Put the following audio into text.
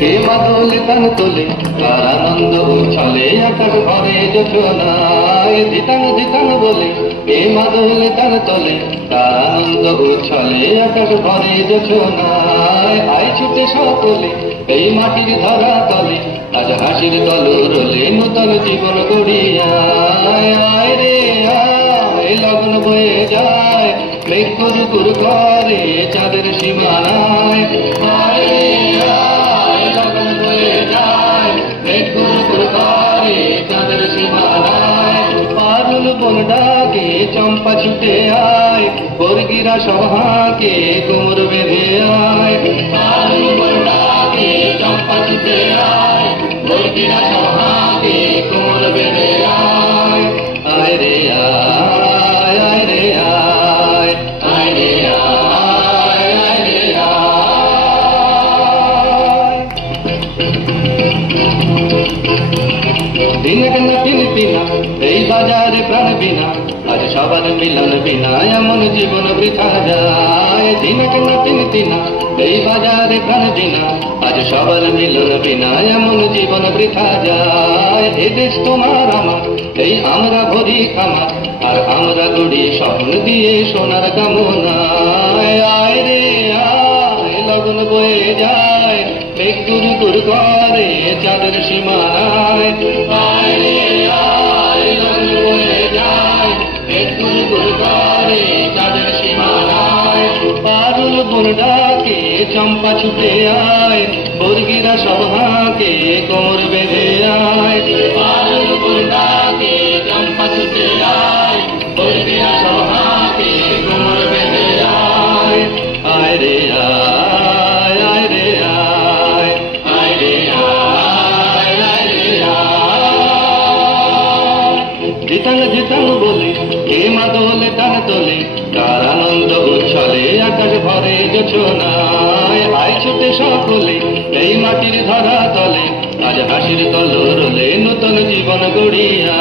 কে মাদলে তান তোলে তার আনন্দ উচ্ছলে আকাশ ভরে যোছনায় ধিতাং ধিতাং বলে কে মাদলে তান তোলে তার আনন্দ উচ্ছলে আকাশ ভরে যোছনায় আয় ছুটে সকলে এই মাটির ধরা তলে আজ হাসির তলরলে নূতন জীবন গড়িয়ায় আয় রে আয় লগন বয়ে যায় মেঘ কুরকুর করে চাঁদের সীমানায় আয় রে আয় লগন বয়ে যায় মেঘ কুরকুর করে চাঁদের সীমানায় পারুল বন ডাকে চম্পা ছুটে আয় বর্গিরা সভাকে কোমর বেঁধে আয় পারুল বন ডাকে চম্পা ছুটে আয় বর্গিরা সভাকে কোমর বেঁধে আয় আয় রে আয় আয় রে আয় আয় রে আয় আয় রে আয় দিন কেন দিন বিনা এই বাজারে প্রাণ বিনা আজ সবার মিলন বিনা এমন জীবন বৃথা যায় দিন কেন দিন দিনা এই বাজারে প্রাণ বিনা আজ সবার মিলন বিনা এমন জীবন বৃথা যায় এ দেশ তোমার আমার এই আমরা ভরি খামার আর আমরা গড়ি স্বপ্ন দিয়ে সোনার কামনায় আয় রে আয় লগন বয়ে যায় মেঘ কুরকুর করে চাঁদের সীমানায় আয় রে আয় লগন বয়ে যায় মেঘ কুরকুর করে চাঁদের সীমানায় পারুল বন ডাকে চম্পা ছুটে আয় বর্গিরা সভাকে কোমর বেঁধে আয় পারুল বন ডাকে চম্পা ছুটে আয় বর্গিরা সভাকে কোমর বেঁধে আয় আয় রে আয় আয় রে আয় আয় রে আয় আয় রে আয় জিতাং জিতাং বলে কে মাদলে তান তোলে তার আনন্দ উচ্ছলে আকাশ ভরে যোছনায় আয় ছুটে সকলে এই মাটির ধরা তলে আজ হাসির তলরলে নূতন জীবন গড়িয়া